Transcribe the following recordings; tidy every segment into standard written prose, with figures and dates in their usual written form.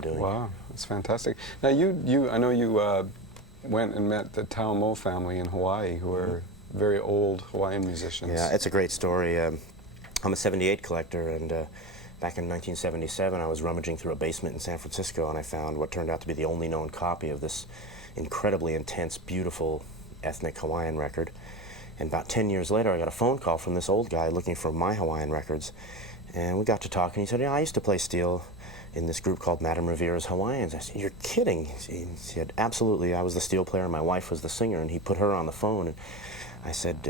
doing. Wow, that's fantastic. Now I know you went and met the Taumo family in Hawaii, who are very old Hawaiian musicians. Yeah, it's a great story. I'm a 78 collector, and back in 1977 I was rummaging through a basement in San Francisco, and I found what turned out to be the only known copy of this incredibly intense, beautiful ethnic Hawaiian record. And about 10 years later I got a phone call from this old guy looking for my Hawaiian records, and we got to talking. He said, yeah, I used to play steel in this group called Madame Rivera's Hawaiians. I said, you're kidding? He said, absolutely, I was the steel player, my wife was the singer, and he put her on the phone. And I said,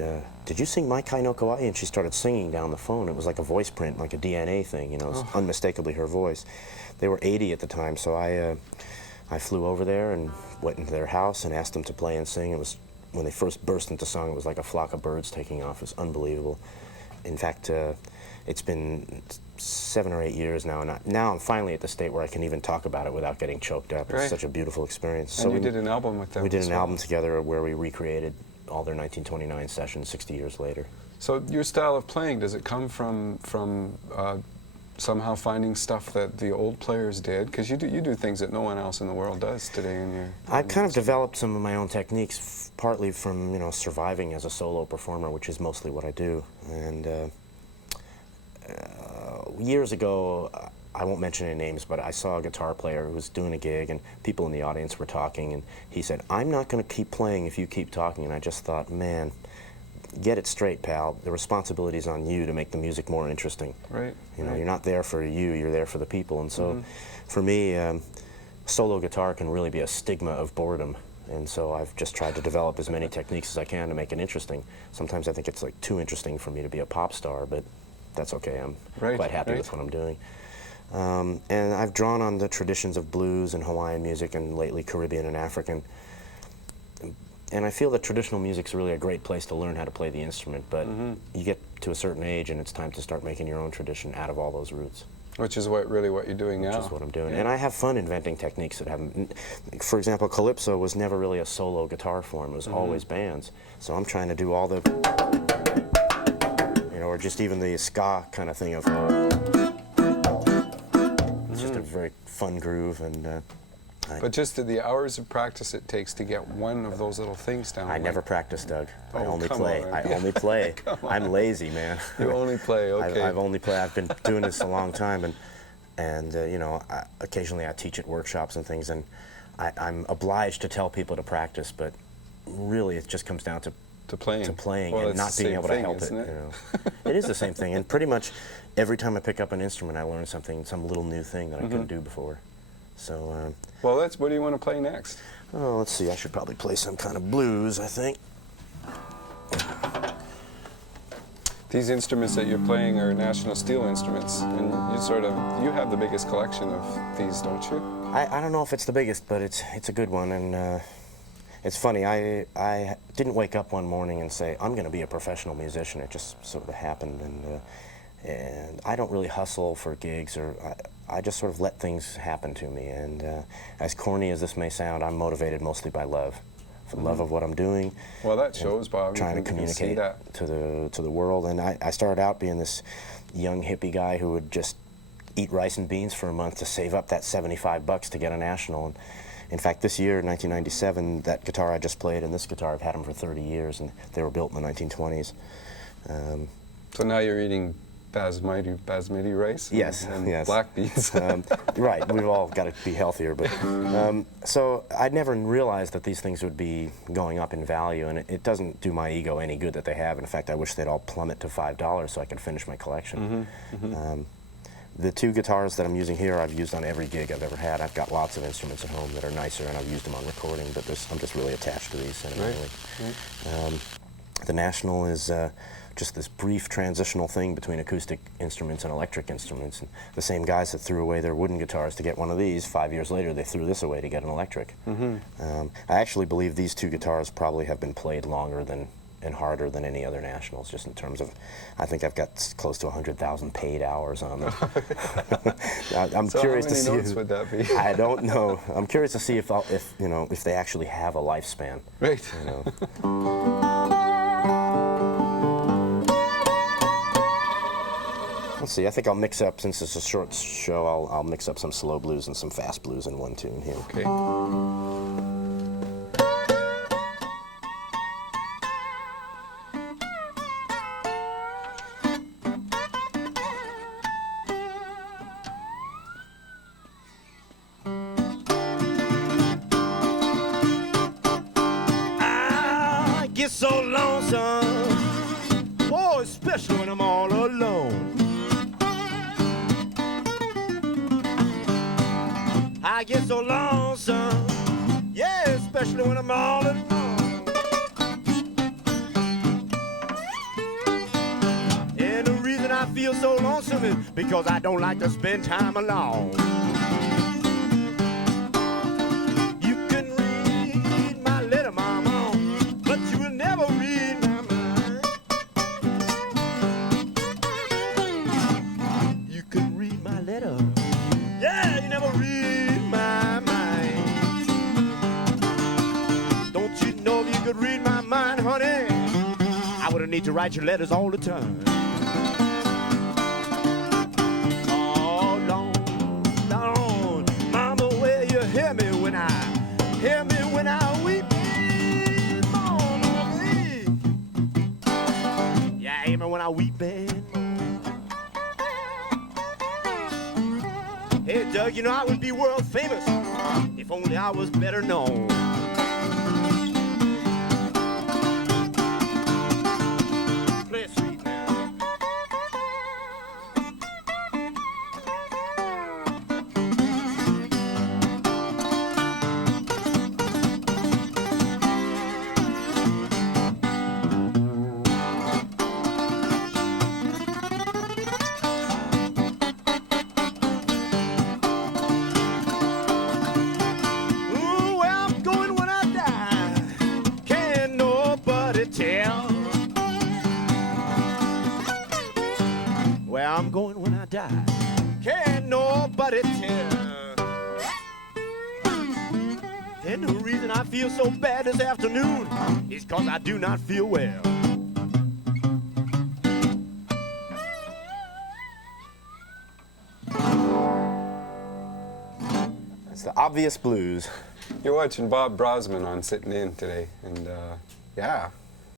did you sing My Kai no Kauai? And she started singing down the phone. It was like a voice print, like a DNA thing, you know, it was unmistakably her voice. They were 80 at the time, so I flew over there and went into their house and asked them to play and sing. It was, when they first burst into song, it was like a flock of birds taking off. It was unbelievable. In fact, it's been 7 or 8 years now, and now I'm finally at the state where I can even talk about it without getting choked up. It's such a beautiful experience. And so you did an album with them. We did an album together where we recreated all their 1929 sessions 60 years later. So your style of playing, does it come from somehow finding stuff that the old players did? Because you do things that no one else in the world does today in your... I've kind of developed some of my own techniques, partly from, you know, surviving as a solo performer, which is mostly what I do. And years ago, I won't mention any names, but I saw a guitar player who was doing a gig, and people in the audience were talking, and he said, I'm not going to keep playing if you keep talking. And I just thought, man, get it straight, pal. The responsibility's on you to make the music more interesting. Right. You know, you're not there for you, you're there for the people. And so, for me, solo guitar can really be a stigma of boredom. And so I've just tried to develop as many techniques as I can to make it interesting. Sometimes I think it's like too interesting for me to be a pop star, but that's okay. I'm quite happy with what I'm doing. And I've drawn on the traditions of blues and Hawaiian music, and lately Caribbean and African. And I feel that traditional music's really a great place to learn how to play the instrument, but you get to a certain age and it's time to start making your own tradition out of all those roots. Which is really what you're doing now. Which is what I'm doing. Yeah. And I have fun inventing techniques that haven't... For example, calypso was never really a solo guitar form. It was always bands. So I'm trying to do all the... You know, or just even the ska kind of thing of... It's just a very fun groove, and... But just the hours of practice it takes to get one of those little things down. I never practice, Doug. I only come play. on. I only play. I'm lazy, man. You only play, okay. I've only played. I've been doing this a long time, and you know, occasionally I teach at workshops and things, and I'm obliged to tell people to practice, but really it just comes down to playing well, and not being able to help it. It? You know. It is the same thing, and pretty much every time I pick up an instrument, I learn something, some little new thing that I couldn't do before. So. Well, what do you want to play next? Oh, let's see. I should probably play some kind of blues, I think. These instruments that you're playing are national steel instruments, and you have the biggest collection of these, don't you? I don't know if it's the biggest, but it's a good one, and it's funny. I didn't wake up one morning and say, I'm going to be a professional musician. It just sort of happened, and I don't really hustle for gigs, or I just sort of let things happen to me. And as corny as this may sound, I'm motivated mostly by love, for the love of what I'm doing. Well, that shows, Bob. Trying to communicate to the world. And I started out being this young hippie guy who would just eat rice and beans for a month to save up that $75 to get a national. And in fact, this year, 1997, that guitar I just played and this guitar, I've had them for 30 years, and they were built in the 1920s. So now you're eating basmati rice? Yes, and black beans. Right, we've all got to be healthier. But so I'd never realized that these things would be going up in value, and it doesn't do my ego any good that they have. In fact, I wish they'd all plummet to $5 so I could finish my collection. The two guitars that I'm using here, I've used on every gig I've ever had. I've got lots of instruments at home that are nicer, and I've used them on recording, but I'm just really attached to these sentimentally. Right. The National is just this brief transitional thing between acoustic instruments and electric instruments. And the same guys that threw away their wooden guitars to get one of these, 5 years later they threw this away to get an electric. I actually believe these two guitars probably have been played longer and harder than any other Nationals, just in terms of, I think I've got close to 100,000 paid hours on them. I'm so curious how many to see. Notes would that be? I don't know. I'm curious to see if they actually have a lifespan. Right. You know. Let's see. I think I'll mix up, since it's a short show, I'll mix up some slow blues and some fast blues in one tune here. Okay. I get so lonesome, oh, especially when I'm all alone. I get so lonesome, yeah, especially when I'm all alone. And the reason I feel so lonesome is because I don't like to spend time alone. You can read my letter, mama, but you will never read my mind. You can read my letter, yeah, you never read my mind. Don't you know if you could read my mind, honey, I wouldn't need to write your letters all the time. Oh, Lord, Lord, mama, will you hear me when I weep? Mama, weep. Yeah, hear me when I weep, man. Hey, Doug, you know, I would be world famous if only I was better known. Play it sweet now. Ooh, where I'm going when I die, can't nobody tell. Where I'm going when I die, can't nobody tell. And the reason I feel so bad this afternoon is 'cause I do not feel well. It's the obvious blues. You're watching Bob Brozman on Sitting In today, and yeah,